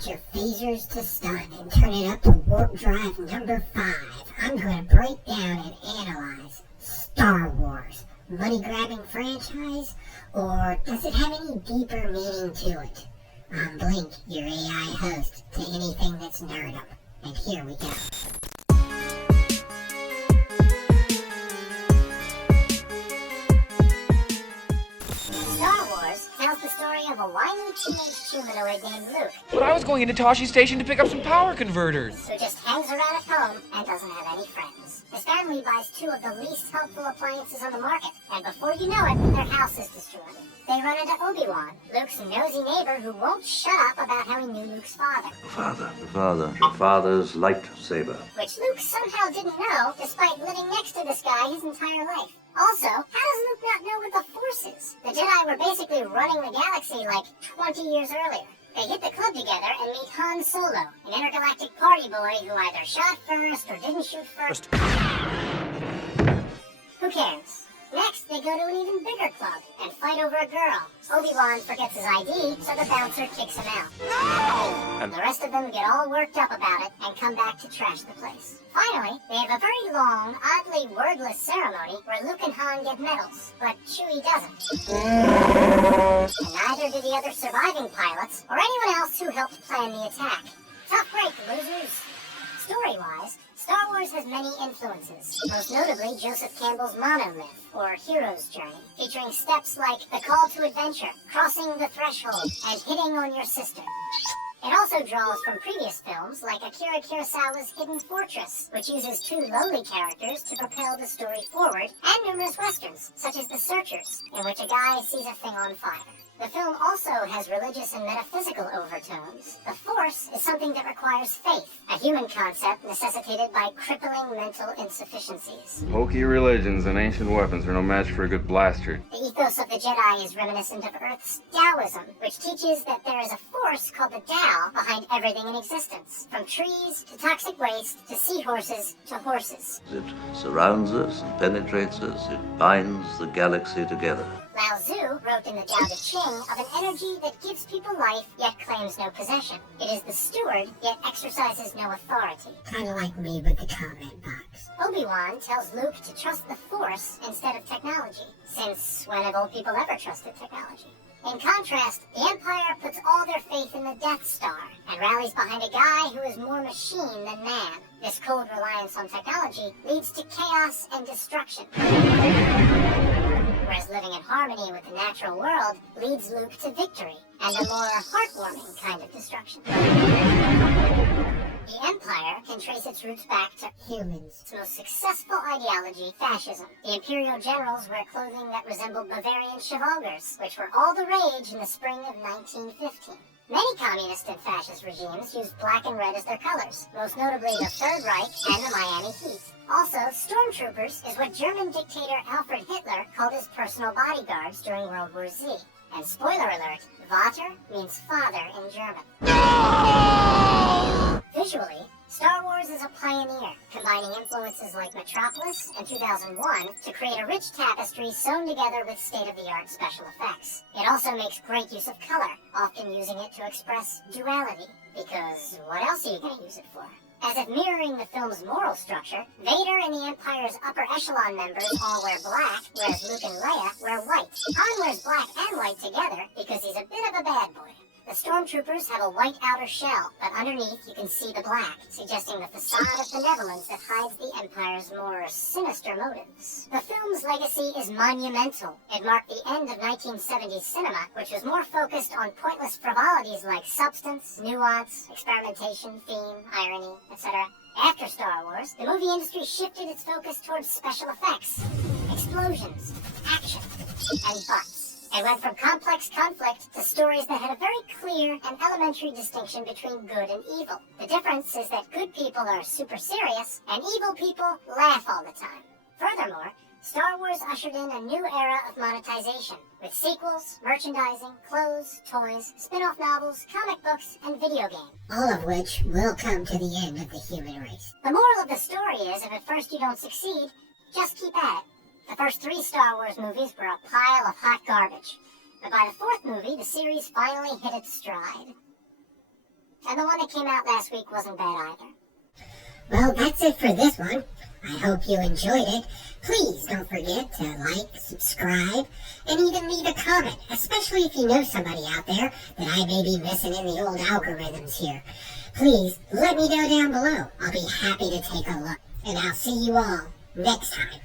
set your phasers to stun and turn it up to warp drive number 5. I'm going to break down and analyze Star Wars. Money-grabbing franchise, or does it have any deeper meaning to it? I'm Blink, your AI host to anything that's nerdum. And here we go. Star Wars tells the story of a whiny teenage humanoid named Luke. But I was going into Toshi Station to pick up some power converters. Who just hangs around at home and doesn't have any friends. His family buys 2 of the least helpful appliances on the market, and before you know it, their house is destroyed. They run into Obi-Wan, Luke's nosy neighbor who won't shut up about how he knew Luke's father. The father's lightsaber. Which Luke somehow didn't know, despite living next to this guy his entire life. Also, how does Luke not know what the Force is? The Jedi were basically running the galaxy like 20 years earlier. They hit the club together and meet Han Solo, an intergalactic party boy who either shot first or didn't shoot first. Who cares? Next, they go to an even bigger club and fight over a girl. Obi-Wan forgets his ID, so the bouncer kicks him out. No! And the rest of them get all worked up about it and come back to trash the place. Finally, they have a very long, oddly wordless ceremony where Luke and Han get medals, but Chewie doesn't. And neither do the other surviving pilots or anyone else who helped plan the attack. Tough break, losers. Story-wise, Star Wars has many influences, most notably Joseph Campbell's monomyth, or hero's journey, featuring steps like the call to adventure, crossing the threshold, and hitting on your sister. It also draws from previous films like Akira Kurosawa's Hidden Fortress, which uses 2 lowly characters to propel the story forward, and numerous westerns, such as The Searchers, in which a guy sees a thing on fire. The film also has religious and metaphysical overtones. The Force is something that requires faith, a human concept necessitated by crippling mental insufficiencies. Hokey religions and ancient weapons are no match for a good blaster. The ethos of the Jedi is reminiscent of Earth's Taoism, which teaches that there is a force called the Tao behind everything in existence, from trees to toxic waste to seahorses to horses. It surrounds us and penetrates us. It binds the galaxy together. Lao Tzu wrote in the Tao Te Ching of an energy that gives people life yet claims no possession. It is the steward yet exercises no authority. Kinda like me with the comment box. Obi-Wan tells Luke to trust the Force instead of technology, since when have old people ever trusted technology? In contrast, the Empire puts all their faith in the Death Star and rallies behind a guy who is more machine than man. This cold reliance on technology leads to chaos and destruction. Whereas living in harmony with the natural world leads Luke to victory and a more heartwarming kind of destruction. The Empire can trace its roots back to humans. Its most successful ideology, fascism. The Imperial generals wear clothing that resembled Bavarian chevaucheurs, which were all the rage in the spring of 1915. Many communist and fascist regimes used black and red as their colors, most notably the Third Reich and the Miami Heat. Also, stormtroopers is what German dictator Alfred Hitler called his personal bodyguards during World War Z. And spoiler alert, Vater means father in German. No! Visually, Star Wars is a pioneer, combining influences like Metropolis and 2001 to create a rich tapestry sewn together with state-of-the-art special effects. It also makes great use of color, often using it to express duality, because what else are you going to use it for? As if mirroring the film's moral structure, Vader and the Empire's upper echelon members all wear black, whereas Luke and Leia wear white. Han wears black and white together because he's a bit of a bad boy. The stormtroopers have a white outer shell, but underneath you can see the black, suggesting the facade of benevolence that hides the Empire's more sinister motives. The film's legacy is monumental. It marked the end of 1970s cinema, which was more focused on pointless frivolities like substance, nuance, experimentation, theme, irony, etc. After Star Wars, the movie industry shifted its focus towards special effects, explosions, action, and butts. It went from complex conflict to stories that had a very clear and elementary distinction between good and evil. The difference is that good people are super serious, and evil people laugh all the time. Furthermore, Star Wars ushered in a new era of monetization, with sequels, merchandising, clothes, toys, spin-off novels, comic books, and video games. All of which will come to the end of the human race. The moral of the story is, if at first you don't succeed, just keep at it. The first 3 Star Wars movies were a pile of hot garbage, but by the 4th movie, the series finally hit its stride. And the one that came out last week wasn't bad either. Well, that's it for this one. I hope you enjoyed it. Please don't forget to like, subscribe, and even leave a comment, especially if you know somebody out there that I may be missing in the old algorithms here. Please let me know down below. I'll be happy to take a look. And I'll see you all next time.